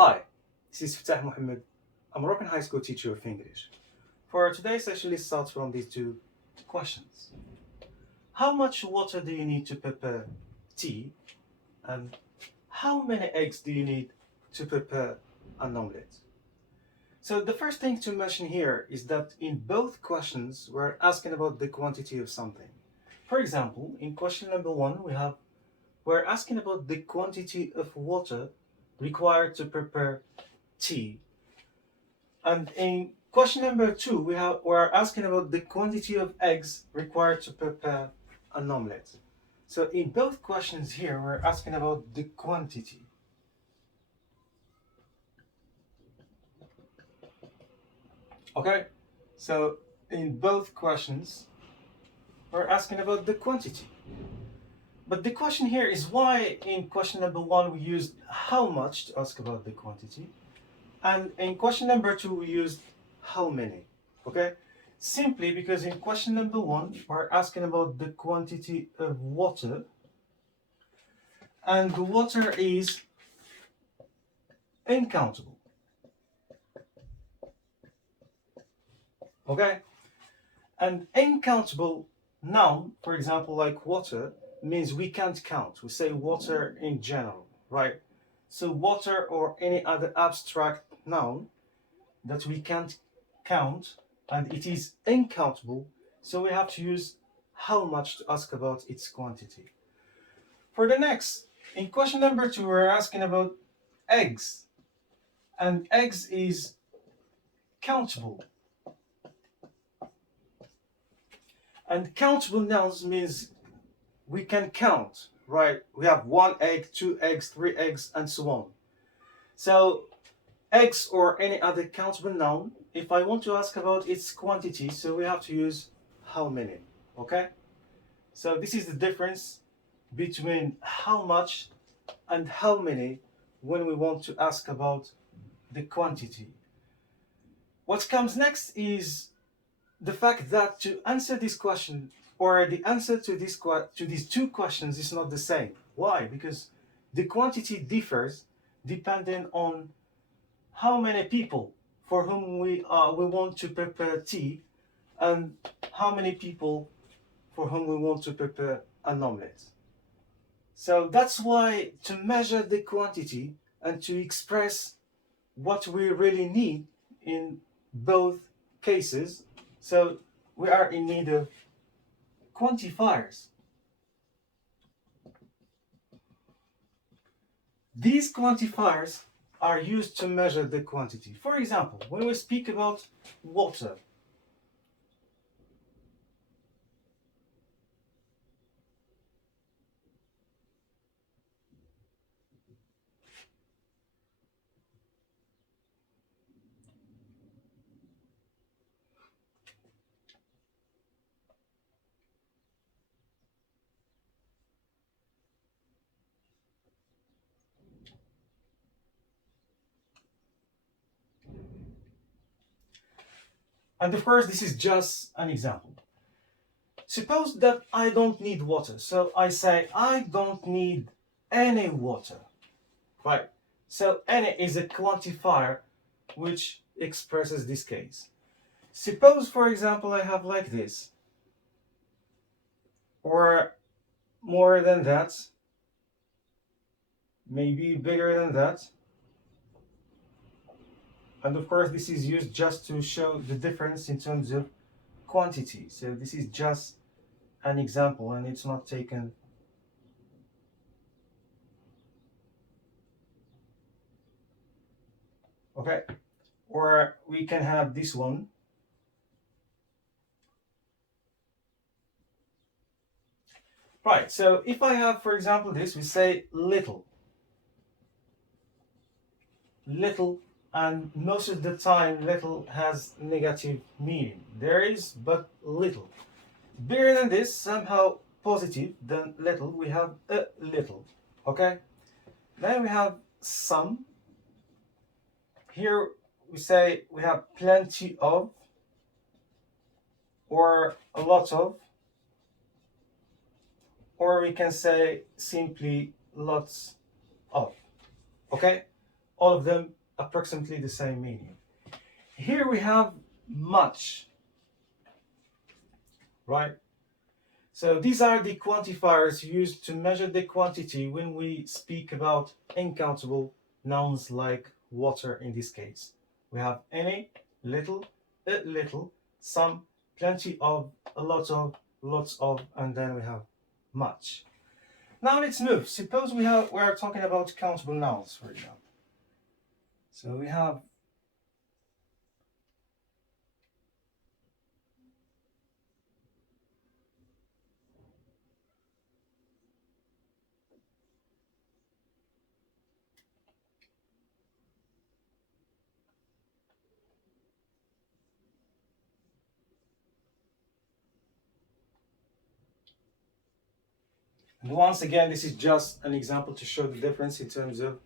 Hi, this is Fatah Mohammed. I'm a Moroccan high school teacher of English. For today's session, let's start from these two questions. How much water do you need to prepare tea? And how many eggs do you need to prepare an omelette? So the first thing to mention here is that in both questions, we're asking about the quantity of something. For example, in question number one, we're asking about the quantity of water required to prepare tea. And in question number two, we're asking about the quantity of eggs required to prepare an omelette. So in both questions here, we're asking about the quantity. Okay? So in both questions, we're asking about the quantity. But the question here is why in question number one we used how much to ask about the quantity, and in question number two we used how many. Okay? Simply because in question number one we're asking about the quantity of water, and the water is uncountable. Okay? And uncountable noun, for example, like water, means we can't count. We say water in general, right? So water or any other abstract noun that we can't count and it is uncountable, so we have to use how much to ask about its quantity. For the next, in question number two, we're asking about eggs, and eggs is countable. And countable nouns means we can count, right? We have one egg, two eggs, three eggs, and so on. So eggs or any other countable noun, if I want to ask about its quantity, so we have to use how many, okay? So this is the difference between how much and how many when we want to ask about the quantity. What comes next is the fact that to answer this question or the answer to these two questions is not the same. Why? Because the quantity differs depending on how many people for whom we want to prepare tea, and how many people for whom we want to prepare an omelette. So that's why to measure the quantity and to express what we really need in both cases, so we are in need of quantifiers. These quantifiers are used to measure the quantity. For example, when we speak about water, and of course this is just an example. Suppose that I don't need water, so I say I don't need any water, right? So any is a quantifier which expresses this case. Suppose, for example, I have like this, or more than that, maybe bigger than that. And of course, this is used just to show the difference in terms of quantity. So this is just an example and it's not taken. Okay, or we can have this one. Right, so if I have, for example, this, we say little. Little, and most of the time, little has negative meaning. There is but little. Bigger than this, somehow positive than little, we have a little. Okay? Then we have some. Here we say we have plenty of, or a lot of, or we can say simply lots of. Okay? all of them approximately the same meaning. Here we have much, right? So these are the quantifiers used to measure the quantity when we speak about uncountable nouns like water in this case. We have any, little, a little, some, plenty of, a lot of, lots of, and then we have much. Now let's move. Suppose we are talking about countable nouns, for example. So we have and once again, this is just an example to show the difference in terms of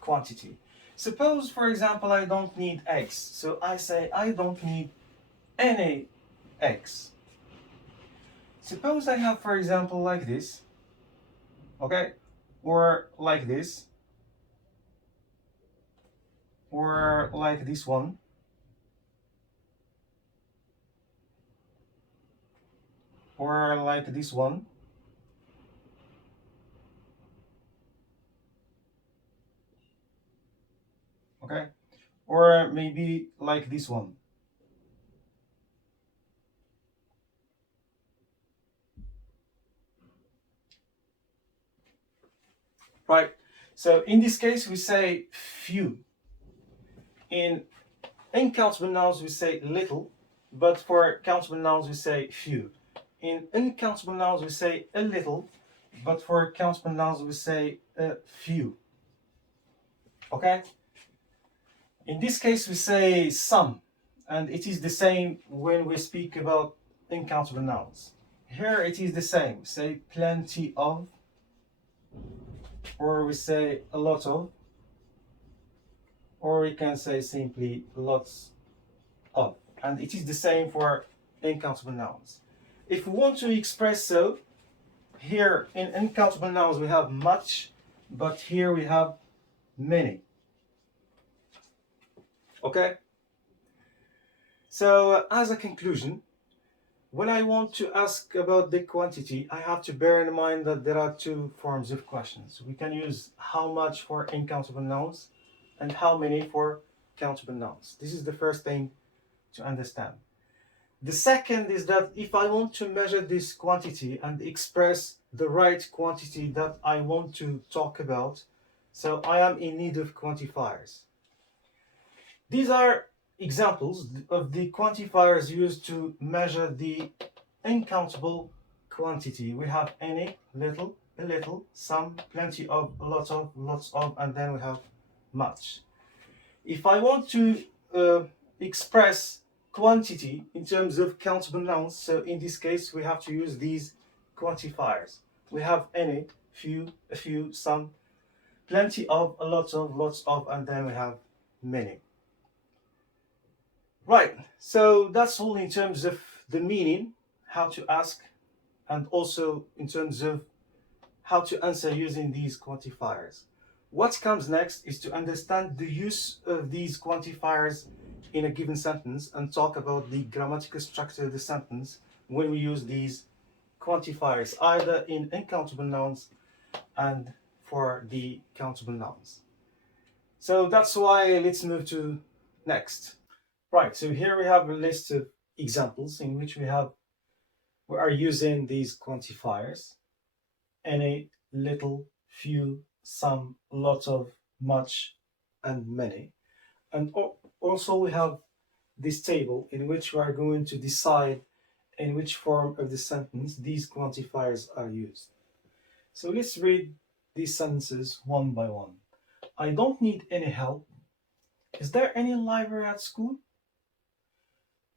quantity. Suppose, for example, I don't need eggs. So I say I don't need any eggs. Suppose I have, for example, like this, okay? Or like this, or like this one, or like this one, okay? Or maybe like this one. Right? So in this case, we say few. In uncountable nouns, we say little, but for countable nouns, we say few. In uncountable nouns, we say a little, but for countable nouns, we say a few. Okay? In this case, we say some, and it is the same when we speak about uncountable nouns. Here it is the same. Say plenty of, or we say a lot of, or we can say simply lots of. And it is the same for uncountable nouns. If we want to express so, here in uncountable nouns we have much, but here we have many. Okay? So as a conclusion, when I want to ask about the quantity, I have to bear in mind that there are two forms of questions. We can use how much for uncountable nouns and how many for countable nouns. This is the first thing to understand. The second is that if I want to measure this quantity and express the right quantity that I want to talk about, so I am in need of quantifiers. These are examples of the quantifiers used to measure the uncountable quantity. We have any, little, a little, some, plenty of, a lot of, lots of, and then we have much. If I want to express quantity in terms of countable nouns, so in this case we have to use these quantifiers. We have any, few, a few, some, plenty of, a lot of, lots of, and then we have many. Right, so that's all in terms of the meaning, how to ask, and also in terms of how to answer using these quantifiers. What comes next is to understand the use of these quantifiers in a given sentence and talk about the grammatical structure of the sentence when we use these quantifiers, either in uncountable nouns and for the countable nouns. So that's why let's move to next. Right, so here we have a list of examples in which we are using these quantifiers. Any, little, few, some, lot of, much, and many. And also we have this table in which we are going to decide in which form of the sentence these quantifiers are used. So let's read these sentences one by one. I don't need any help. Is there any library at school?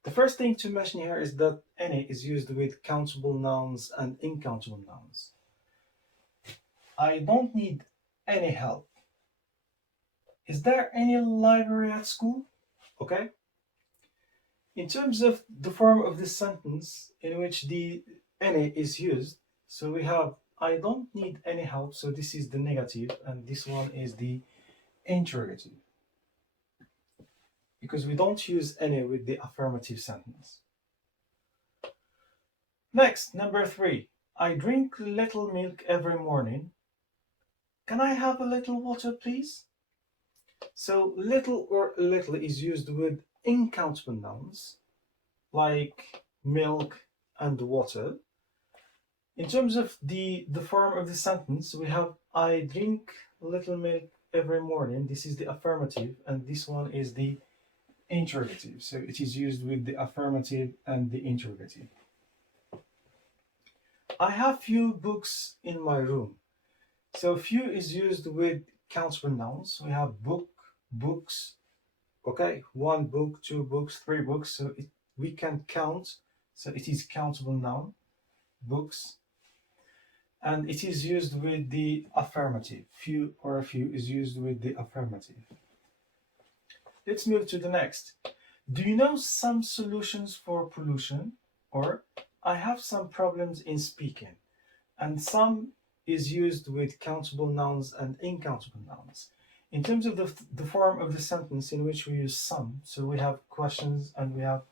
The first thing to mention here is that any is used with countable nouns and uncountable nouns. I don't need any help. Is there any library at school? Okay. In terms of the form of this sentence in which the any is used, so we have I don't need any help, so this is the negative, and this one is the interrogative, because we don't use any with the affirmative sentence. Next, number 3. I drink little milk every morning. Can I have a little water, please? So little or little is used with uncountable nouns like milk and water. In terms of the form of the sentence, we have I drink little milk every morning. This is the affirmative, and this one is the interrogative. So it is used with the affirmative and the interrogative. I have few books in my room. So few is used with countable nouns. We have book, books, okay, 1 book, 2 books, 3 books. So we can count. So it is countable noun, books. And it is used with the affirmative. Few or a few is used with the affirmative. Let's move to the next. Do you know some solutions for pollution? Or I have some problems in speaking. And some is used with countable nouns and uncountable nouns. In terms of the form of the sentence in which we use some, so we have questions and we have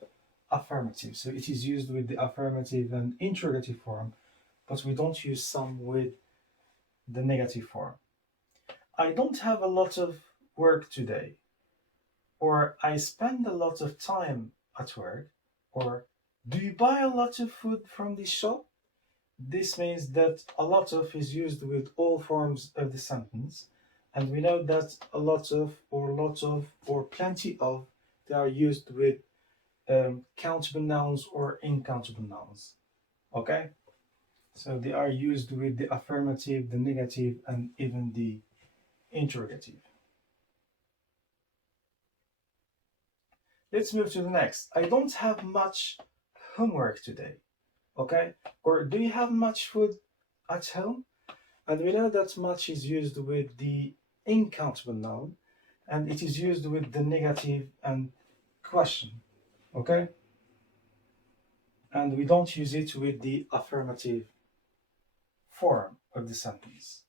affirmative. So it is used with the affirmative and interrogative form, but we don't use some with the negative form. I don't have a lot of work today. Or I spend a lot of time at work. Or do you buy a lot of food from this shop? This means that a lot of is used with all forms of the sentence. And we know that a lot of, or plenty of, they are used with countable nouns or uncountable nouns. Okay? So they are used with the affirmative, the negative, and even the interrogative. Let's move to the next. I don't have much homework today. Okay? Or do you have much food at home? And we know that much is used with the uncountable noun, and it is used with the negative and question. Okay? And we don't use it with the affirmative form of the sentence.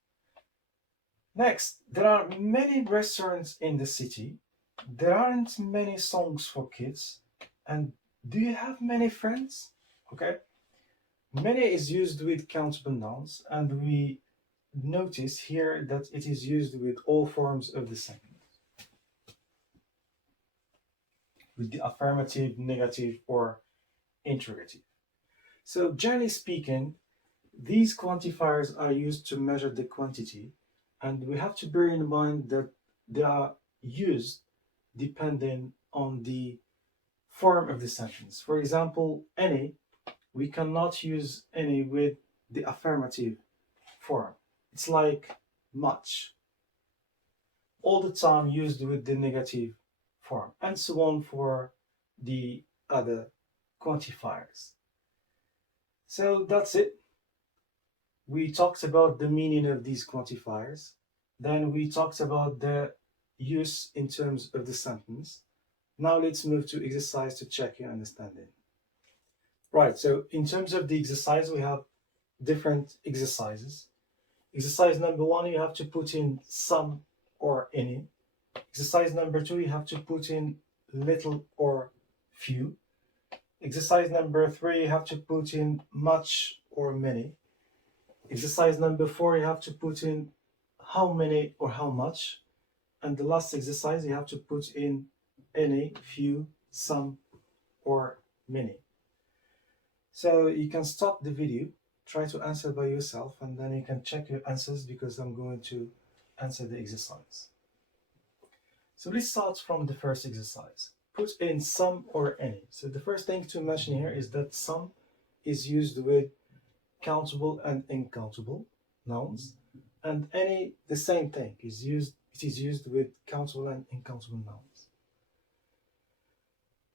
Next, there are many restaurants in the city. There aren't many songs for kids. And do you have many friends? Okay? Many is used with countable nouns, and we notice here that it is used with all forms of the sentence. With the affirmative, negative, or interrogative. So generally speaking, these quantifiers are used to measure the quantity, and we have to bear in mind that they are used depending on the form of the sentence. For example, any, we cannot use any with the affirmative form. It's like much. All the time used with the negative form, and so on for the other quantifiers. So that's it. We talked about the meaning of these quantifiers. Then we talked about their use in terms of the sentence. Now let's move to exercise to check your understanding. Right, so in terms of the exercise, we have different exercises. Exercise number 1, you have to put in some or any. Exercise number 2, you have to put in little or few. Exercise number 3, you have to put in much or many. Exercise number 4, you have to put in how many or how much. And the last exercise, you have to put in any, few, some, or many. So you can stop the video, try to answer by yourself, and then you can check your answers because I'm going to answer the exercise. So let's start from the first exercise. Put in some or any. So the first thing to mention here is that some is used with countable and uncountable nouns, and any, the same thing, it is used with countable and uncountable nouns.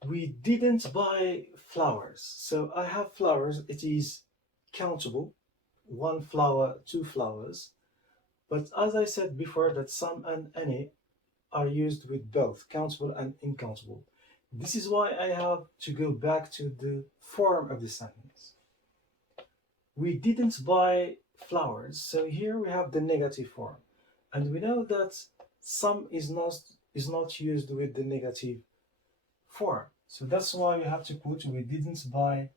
We didn't buy flowers. So I have flowers, it is countable, 1 flower, 2 flowers. But as I said before, that some and any are used with both countable and uncountable. This is why I have to go back to the form of the sentence. We didn't buy flowers. So here we have the negative form. And we know that some is not used with the negative form. So that's why we have to put we didn't buy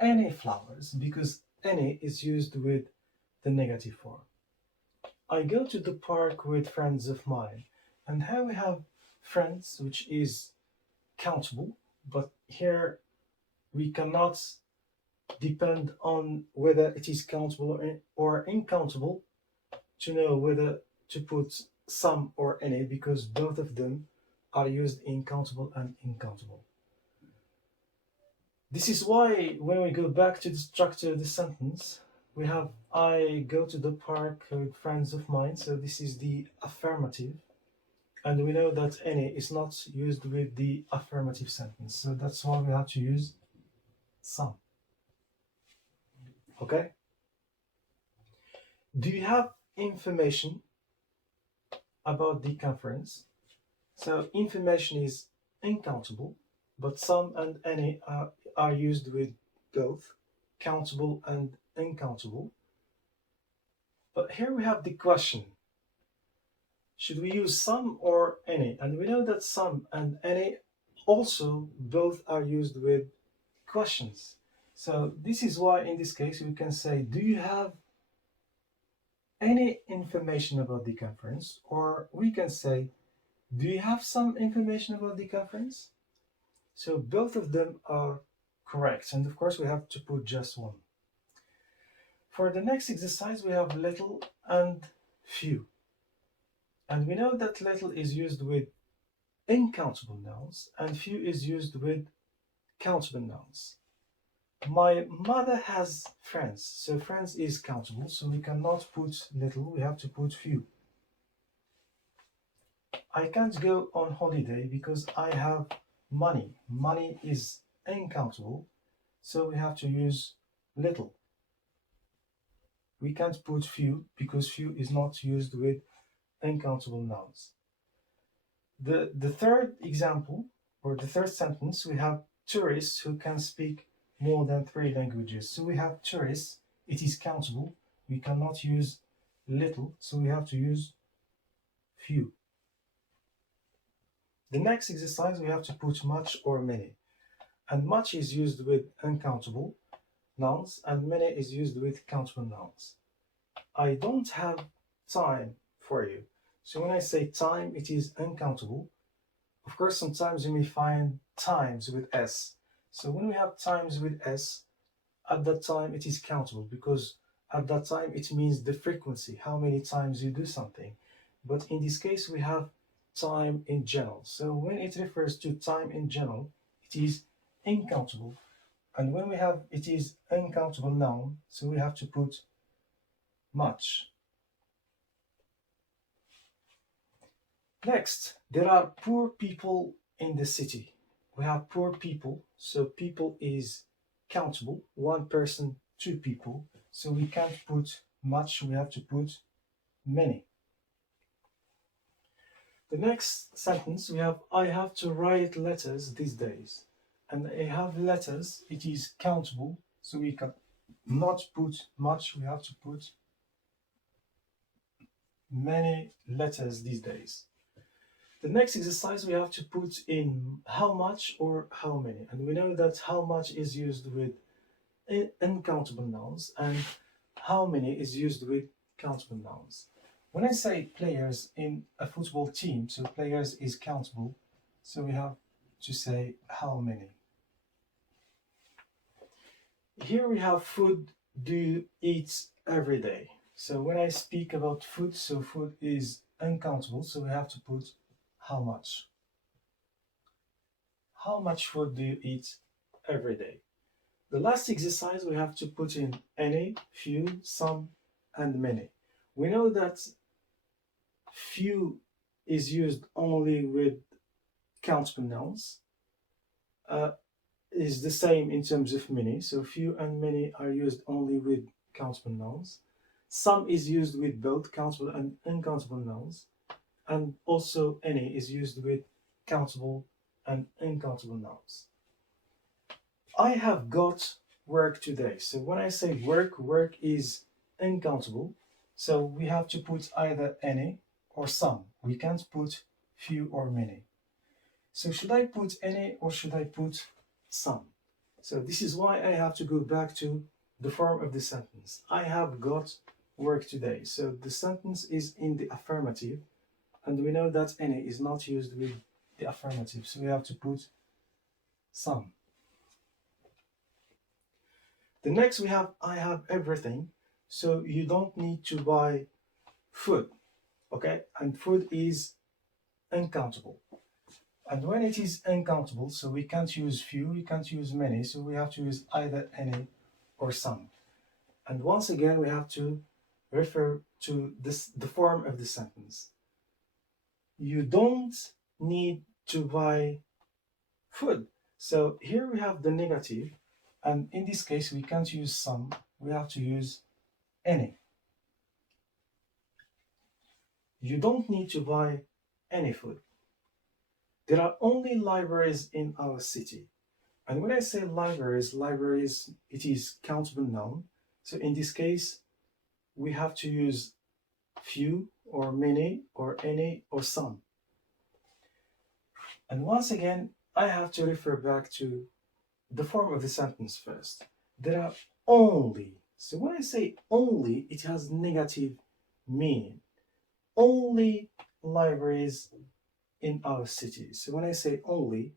any flowers, because any is used with the negative form. I go to the park with friends of mine, and here we have friends, which is countable, but here we cannot depend on whether it is countable or uncountable to know whether to put some or any, because both of them are used in countable and uncountable. This is why when we go back to the structure of the sentence, we have I go to the park with friends of mine, so this is the affirmative, and we know that any is not used with the affirmative sentence, so that's why we have to use some. Okay? Do you have information about the conference? So information is uncountable, but some and any are used with both countable and uncountable. But here we have the question. Should we use some or any? And we know that some and any also both are used with questions. So this is why in this case we can say, do you have any information about the conference? Or we can say, do you have some information about the conference? So both of them are correct. And of course we have to put just one. For the next exercise, we have little and few. And we know that little is used with uncountable nouns and few is used with countable nouns. My mother has friends, so friends is countable, so we cannot put little, we have to put few. I can't go on holiday because I have money. Money is uncountable, so we have to use little. We can't put few because few is not used with uncountable nouns. The third example, or the third sentence, we have tourists who can speak more than 3 languages. So we have tourists, it is countable. We cannot use little, so we have to use few. The next exercise, we have to put much or many. And much is used with uncountable nouns, and many is used with countable nouns. I don't have time for you. So when I say time, it is uncountable. Of course, sometimes you may find times with S. So when we have times with S, at that time it is countable, because at that time it means the frequency, how many times you do something. But in this case, we have time in general. So when it refers to time in general, it is uncountable. And when we have it is uncountable noun, so we have to put much. Next, there are poor people in the city. We have poor people, so people is countable, 1 person, 2 people. So we can't put much, we have to put many. The next sentence, we have I have to write letters these days. And I have letters, it is countable, so we can not put much, we have to put many letters these days. The next exercise, we have to put in how much or how many. And we know that how much is used with uncountable nouns and how many is used with countable nouns. When I say players in a football team, so players is countable, so we have to say how many. Here we have food do you eat every day. So when I speak about food, so food is uncountable, so we have to put how much. How much food do you eat every day? The last exercise, we have to put in any, few, some, and many. We know that few is used only with countable nouns. Is the same in terms of many. So few and many are used only with countable nouns. Some is used with both countable and uncountable nouns. And also any is used with countable and uncountable nouns. I have got work today. So when I say work, work is uncountable. So we have to put either any or some. We can't put few or many. So should I put any or should I put some? So this is why I have to go back to the form of the sentence. I have got work today. So the sentence is in the affirmative, and we know that any is not used with the affirmative. So we have to put some. The next we have I have everything. So you don't need to buy food. Okay? And food is uncountable. And when it is uncountable, so we can't use few, we can't use many, so we have to use either any or some. And once again, we have to refer to the form of the sentence. You don't need to buy food. So here we have the negative, and in this case, we can't use some, we have to use any. You don't need to buy any food. There are only libraries in our city. And when I say libraries, it is countable noun. So in this case, we have to use few or many or any or some. And once again, I have to refer back to the form of the sentence first. There are only. So when I say only, it has negative meaning. Only libraries in our city. So when I say only,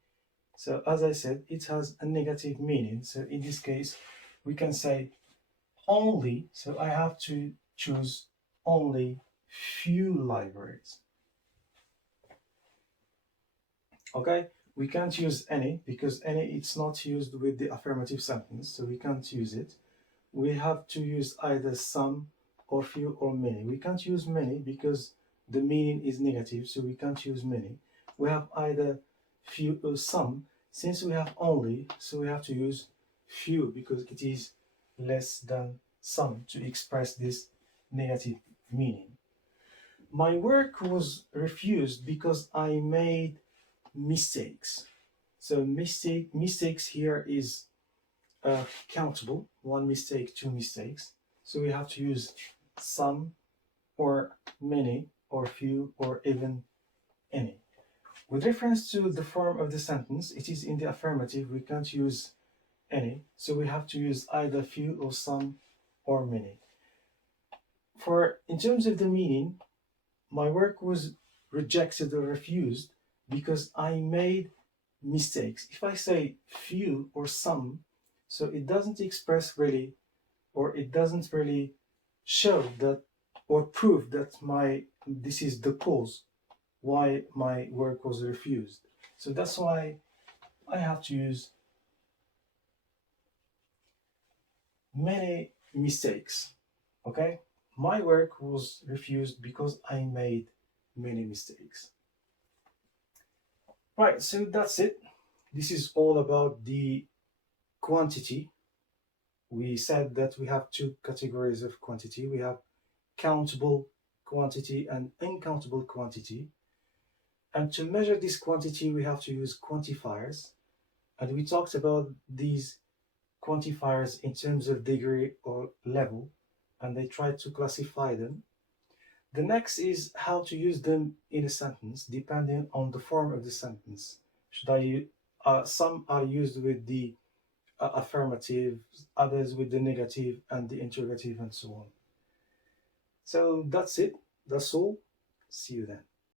so as I said, it has a negative meaning. So in this case, we can say only. So I have to choose only few libraries. Okay, we can't use any because any it's not used with the affirmative sentence, so we can't use it. We have to use either some or few or many. We can't use many because the meaning is negative, so we can't use many. We have either few or some. Since we have only, so we have to use few because it is less than some to express this negative meaning. My work was refused because I made mistakes. So mistakes here is countable. One mistake, two mistakes. So we have to use some or many or few or even any. With reference to the form of the sentence, it is in the affirmative. We can't use any. So we have to use either few or some or many. For in terms of the meaning, my work was rejected or refused because I made mistakes. If I say few or some, so it doesn't express really, or it doesn't really show that or prove that this is the cause why my work was refused. So that's why I have to use many mistakes. Okay? My work was refused because I made many mistakes. Right, so that's it. This is all about the quantity. We said that we have two categories of quantity. We have countable quantity and uncountable quantity. And to measure this quantity, we have to use quantifiers. And we talked about these quantifiers in terms of degree or level, and they tried to classify them. The next is how to use them in a sentence, depending on the form of the sentence. Some are used with the affirmative, others with the negative and the interrogative, and so on. So that's it. That's all. See you then.